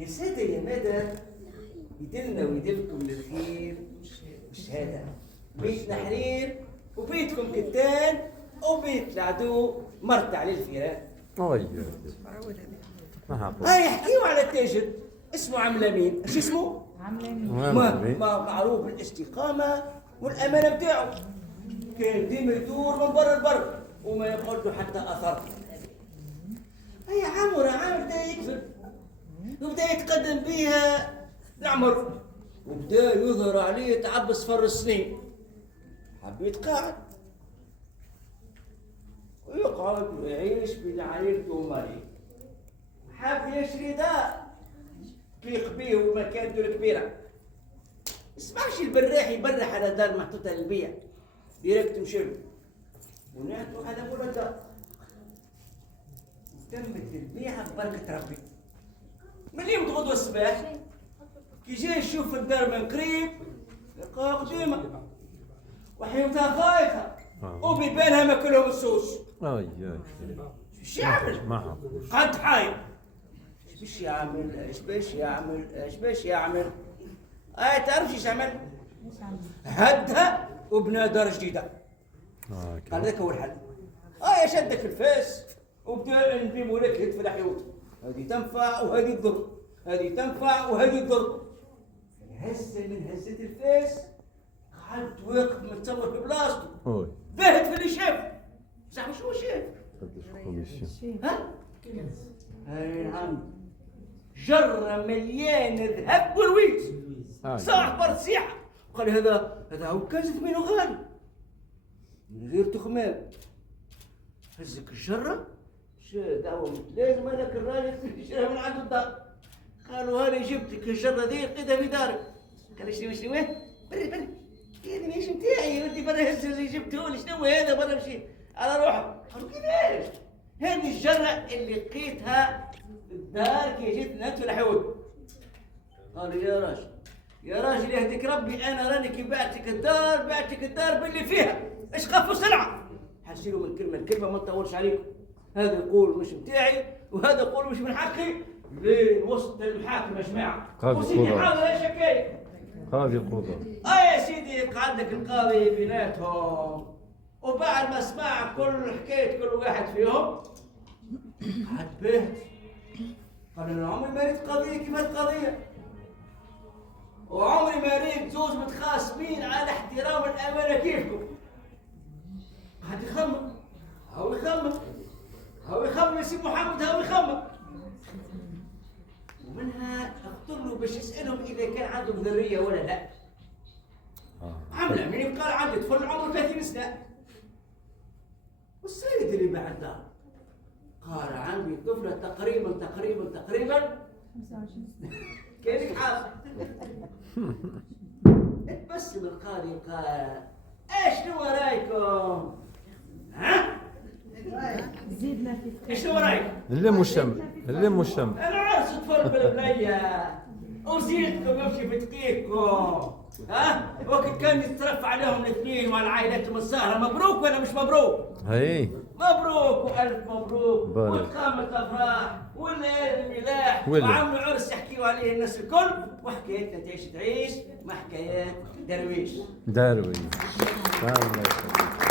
يا سادة يا مدى، يدلنا ويدلكم للخير والشهادة. بيتنا حرير وبيتكم كتان، وبيت العدو مرتع للفيران. هاي يحكيوا على التاجر اسمه عم لمين. شو اسمه؟ عم لمين. ما معروف بالاستقامة والأمانة بتاعه. كان ديما يدور من بر البر وما يبقى له حتى أثر. هي عامر بدا يكبر وبدا يتقدم بيها العمر، وبدا يظهر عليه تعب صفر السنين. حب يتقاعد ويقعد ويعيش بين عائلته وماليه. حب يشري دار تليق بيه ومكانته الكبيرة. اسمعش البراح يبرح على دار محطوطة للبيع، ديريكت مشيله ونعتوا على بول الدار. تمت البيعة ببركة ربي. من يوم غدوة الصباح كي جاي يشوف الدار من قريب لقاها قديمة وحيوتها خايفة وبيبانها ماكلهم السوس. ايش يعمل؟ قعد حاير. ايش باش يعمل؟ تعرف ايش عمل؟ هدها وبنى دار جديدة. قال لك هو الحل. شدك الفاس وبدا نجيبوا لك هد في الحيوط. هذه تنفع وهذه تضر، هذه تنفع وهذه تضر. هزه من هزة الفاس قعد واقف متصور في بلاصتو باهت في اللي شاف. زعما شو شاف؟ ها؟ اي نعم، جرة مليان ذهب ولويز. صاح برد سيحة. قال هذا هو كنز ثمنه غالي من غير تخمام. هزك الجرة دعوة لازم هذاك الراجل يشريها من عند الدار. قالوا هاني جبت لك الجرة ذي لقيتها في دارك. قال شنو وين؟ بري هذا ماهيش نتاعي يا ولدي، برا هز اللي جبته لي. شنو هذا؟ برا مشي على روحك. قالوا كيفاش؟ هذه الجرة اللي لقيتها في الدار كي جيت نهت الحوت. قالوا يا راجل يهديك ربي، انا راني كي بعتك الدار باللي فيها. ايش خافوا سلعة؟ حسيروا من كلمة لكلمة ما نطولش عليكم. هذا يقول مش متاعي وهذا يقول مش من حقي. لين وسط المحاكم يا جماعة. وسيدي حاضر يا شكاية. قاضي القضاء. يا سيدي قعد لك القاضي بيناتهم، وبعد ما سمع كل حكاية كل واحد فيهم قعد باهت. قال انا عمري ما ريت قضية كيف القضية، وعمري ما ريت زوج متخاصمين على احترام الأمانة كيفكم. قعد يخمم هو يخمم يا سي محمد، هو يخمم. ومنها اختار له باش يسألهم إذا كان عندهم ذرية ولا لا. عمله من قال عندي طفل عمره 30 سنة. والسيد اللي باع الدار قال عندي طفلة تقريبا 25 سنة. كيفك حاصل؟ اتبسم القاضي قال شنو رايكم؟ ها؟ زيدنا في شنو رايكم؟ اللم والشم. انا عرس طفل بالبنية وزيدكم يمشي في دقيقكم. وقت كان يترفع عليهم الاثنين وعلى عائلتهم السهرة. مبروك ولا مش مبروك؟ مبروك والف مبروك. وتقامت الافراح والليل الملاح وعملوا عرس يحكيوا عليه الناس الكل. وحكايتنا تعيش ما حكايات درويش. الله يخليك.